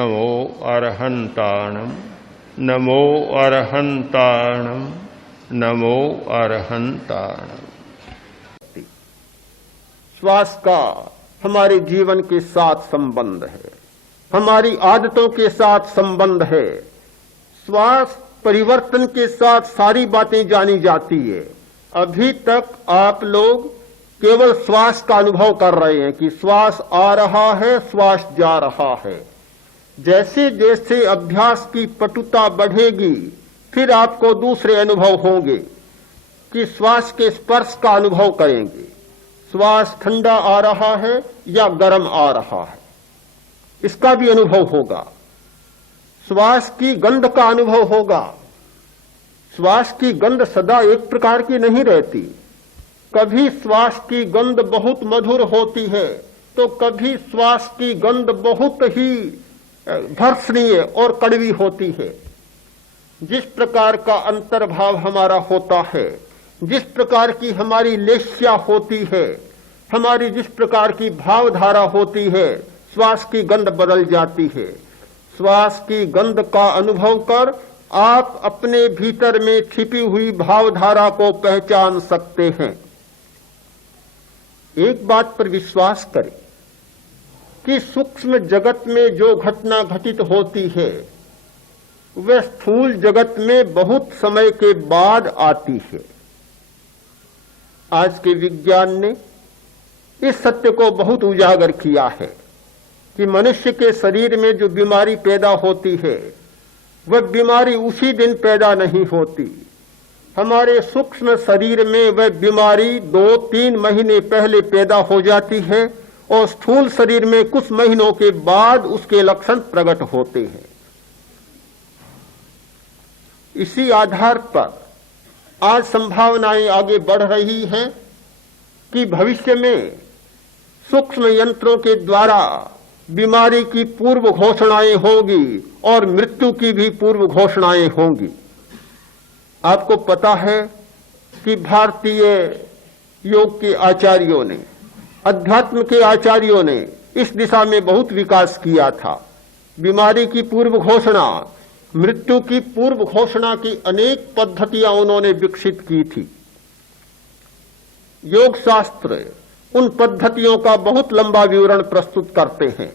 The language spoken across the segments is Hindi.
नमो अरहंताणम नमो अरहंताणम नमो अरहंताणम। श्वास का हमारे जीवन के साथ संबंध है, हमारी आदतों के साथ संबंध है। श्वास परिवर्तन के साथ सारी बातें जानी जाती है। अभी तक आप लोग केवल श्वास का अनुभव कर रहे हैं कि श्वास आ रहा है, श्वास जा रहा है। जैसे जैसे अभ्यास की पटुता बढ़ेगी, फिर आपको दूसरे अनुभव होंगे कि श्वास के स्पर्श का अनुभव करेंगे। श्वास ठंडा आ रहा है या गर्म आ रहा है, इसका भी अनुभव होगा। श्वास की गंध का अनुभव होगा। श्वास की गंध सदा एक प्रकार की नहीं रहती। कभी श्वास की गंध बहुत मधुर होती है तो कभी श्वास की गंध बहुत ही भर्सनीय और कड़वी होती है। जिस प्रकार का अंतर्भाव हमारा होता है, जिस प्रकार की हमारी लेस्या होती है, हमारी जिस प्रकार की भावधारा होती है, श्वास की गंध बदल जाती है। श्वास की गंध का अनुभव कर आप अपने भीतर में छिपी हुई भावधारा को पहचान सकते हैं। एक बात पर विश्वास करें कि सूक्ष्म जगत में जो घटना घटित होती है वह स्थूल जगत में बहुत समय के बाद आती है। आज के विज्ञान ने इस सत्य को बहुत उजागर किया है कि मनुष्य के शरीर में जो बीमारी पैदा होती है वह बीमारी उसी दिन पैदा नहीं होती। हमारे सूक्ष्म शरीर में वह बीमारी 2-3 महीने पहले पैदा हो जाती है और स्थूल शरीर में कुछ महीनों के बाद उसके लक्षण प्रकट होते हैं। इसी आधार पर आज संभावनाएं आगे बढ़ रही हैं कि भविष्य में सूक्ष्म यंत्रों के द्वारा बीमारी की पूर्व घोषणाएं होंगी और मृत्यु की भी पूर्व घोषणाएं होंगी। आपको पता है कि भारतीय योग के आचार्यों ने, अध्यात्म के आचार्यों ने इस दिशा में बहुत विकास किया था। बीमारी की पूर्व घोषणा, मृत्यु की पूर्व घोषणा की अनेक पद्धतियां उन्होंने विकसित की थी। योग शास्त्र उन पद्धतियों का बहुत लंबा विवरण प्रस्तुत करते हैं।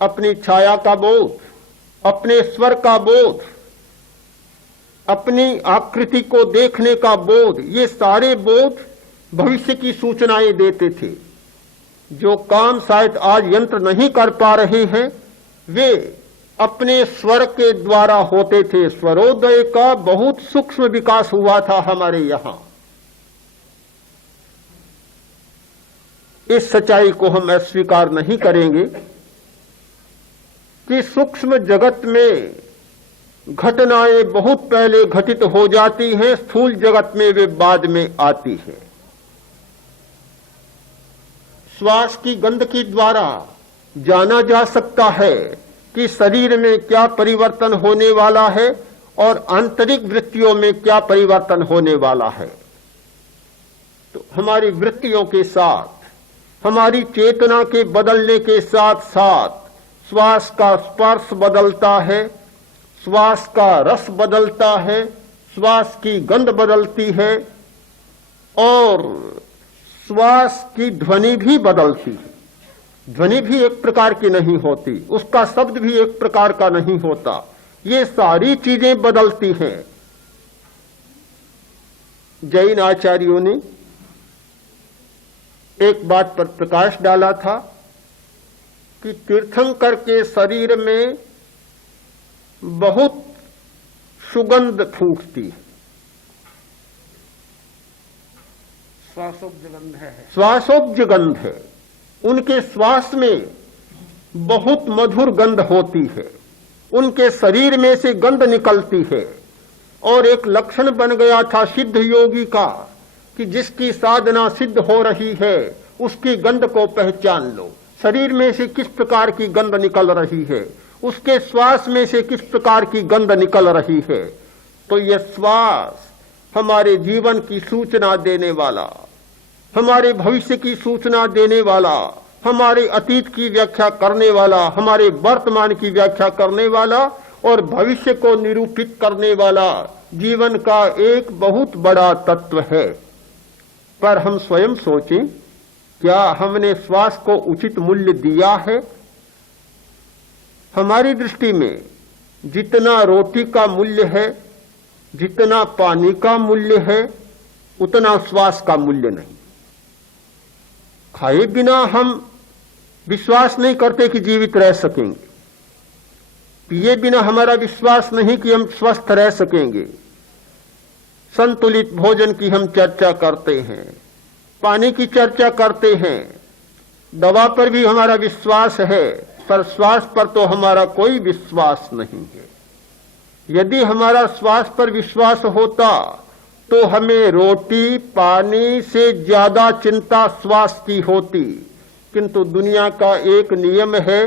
अपनी छाया का बोध, अपने स्वर का बोध, अपनी आकृति को देखने का बोध, ये सारे बोध भविष्य की सूचनाएं देते थे। जो काम शायद आज यंत्र नहीं कर पा रहे हैं वे अपने स्वर के द्वारा होते थे। स्वरोदय का बहुत सूक्ष्म विकास हुआ था हमारे यहां। इस सच्चाई को हम अस्वीकार नहीं करेंगे कि सूक्ष्म जगत में घटनाएं बहुत पहले घटित हो जाती हैं, स्थूल जगत में वे बाद में आती है। श्वास की गंध के द्वारा जाना जा सकता है कि शरीर में क्या परिवर्तन होने वाला है और आंतरिक वृत्तियों में क्या परिवर्तन होने वाला है। तो हमारी वृत्तियों के साथ, हमारी चेतना के बदलने के साथ साथ श्वास का स्पर्श बदलता है, श्वास का रस बदलता है, श्वास की गंध बदलती है और श्वास की ध्वनि भी बदलती है। ध्वनि भी एक प्रकार की नहीं होती, उसका शब्द भी एक प्रकार का नहीं होता। ये सारी चीजें बदलती हैं। जैन आचार्यों ने एक बात पर प्रकाश डाला था कि तीर्थंकर के शरीर में बहुत सुगंध फूंकती है। श्वासोपज गंध है। उनके श्वास में बहुत मधुर गंध होती है। उनके शरीर में से गंध निकलती है और एक लक्षण बन गया था सिद्ध योगी का कि जिसकी साधना सिद्ध हो रही है उसकी गंध को पहचान लो। शरीर में से किस प्रकार की गंध निकल रही है, उसके श्वास में से किस प्रकार की गंध निकल रही है। तो यह श्वास हमारे जीवन की सूचना देने वाला, हमारे भविष्य की सूचना देने वाला, हमारे अतीत की व्याख्या करने वाला, हमारे वर्तमान की व्याख्या करने वाला और भविष्य को निरूपित करने वाला जीवन का एक बहुत बड़ा तत्व है। पर हम स्वयं सोचें, क्या हमने श्वास को उचित मूल्य दिया है? हमारी दृष्टि में जितना रोटी का मूल्य है, जितना पानी का मूल्य है, उतना श्वास का मूल्य नहीं। खाए बिना हम विश्वास नहीं करते कि जीवित रह सकेंगे। पिए बिना हमारा विश्वास नहीं कि हम स्वस्थ रह सकेंगे। संतुलित भोजन की हम चर्चा करते हैं, पानी की चर्चा करते हैं, दवा पर भी हमारा विश्वास है, पर श्वास पर तो हमारा कोई विश्वास नहीं है। यदि हमारा श्वास पर विश्वास होता तो हमें रोटी पानी से ज्यादा चिंता श्वास की होती। किंतु दुनिया का एक नियम है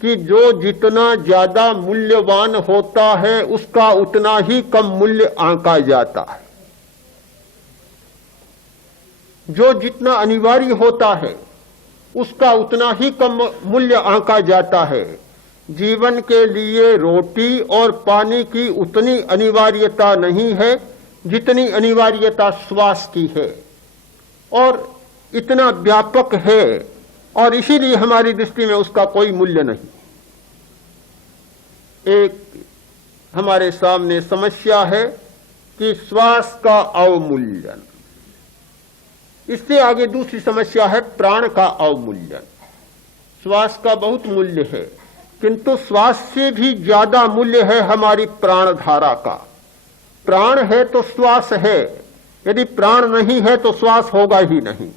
कि जो जितना ज्यादा मूल्यवान होता है उसका उतना ही कम मूल्य आंका जाता है। जो जितना अनिवार्य होता है उसका उतना ही कम मूल्य आंका जाता है। जीवन के लिए रोटी और पानी की उतनी अनिवार्यता नहीं है जितनी अनिवार्यता श्वास की है, और इतना व्यापक है, और इसीलिए हमारी दृष्टि में उसका कोई मूल्य नहीं। एक हमारे सामने समस्या है कि श्वास का अवमूल्यन। इससे आगे दूसरी समस्या है प्राण का अवमूल्यन। श्वास का बहुत मूल्य है, किंतु श्वास से भी ज्यादा मूल्य है हमारी प्राण धारा का। प्राण है तो श्वास है, यदि प्राण नहीं है तो श्वास होगा ही नहीं।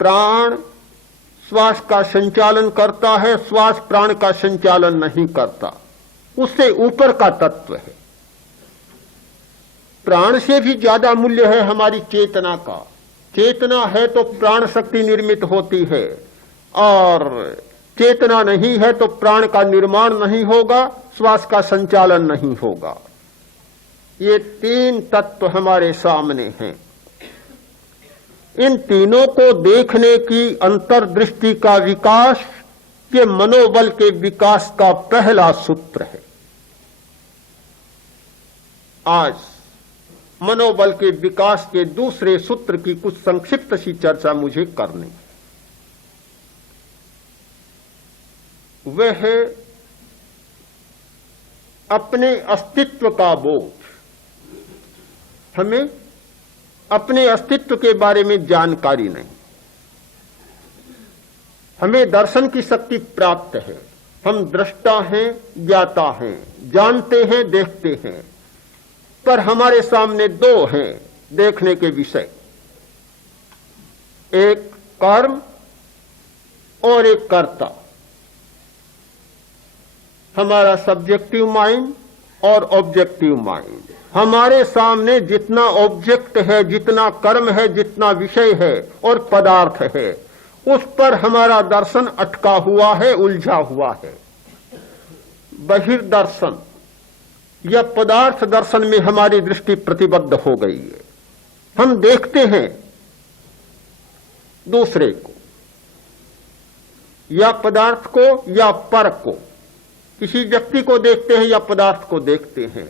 प्राण श्वास का संचालन करता है, श्वास प्राण का संचालन नहीं करता। उससे ऊपर का तत्व है। प्राण से भी ज्यादा मूल्य है हमारी चेतना का। चेतना है तो प्राण शक्ति निर्मित होती है, और चेतना नहीं है तो प्राण का निर्माण नहीं होगा, श्वास का संचालन नहीं होगा। ये तीन तत्व हमारे सामने हैं। इन तीनों को देखने की अंतर्दृष्टि का विकास ये मनोबल के विकास का पहला सूत्र है। आज मनोबल के विकास के दूसरे सूत्र की कुछ संक्षिप्त सी चर्चा मुझे करनी है। वह है अपने अस्तित्व का बोध। हमें अपने अस्तित्व के बारे में जानकारी नहीं। हमें दर्शन की शक्ति प्राप्त है। हम दृष्टा हैं, ज्ञाता हैं, जानते हैं, देखते हैं, पर हमारे सामने दो हैं देखने के विषय, एक कर्म और एक कर्ता। हमारा सब्जेक्टिव माइंड और ऑब्जेक्टिव माइंड। हमारे सामने जितना ऑब्जेक्ट है, जितना कर्म है, जितना विषय है और पदार्थ है, उस पर हमारा दर्शन अटका हुआ है, उलझा हुआ है। बहिर्दर्शन या पदार्थ दर्शन में हमारी दृष्टि प्रतिबद्ध हो गई है। हम देखते हैं दूसरे को, या पदार्थ को या पर को। किसी व्यक्ति को देखते हैं या पदार्थ को देखते हैं।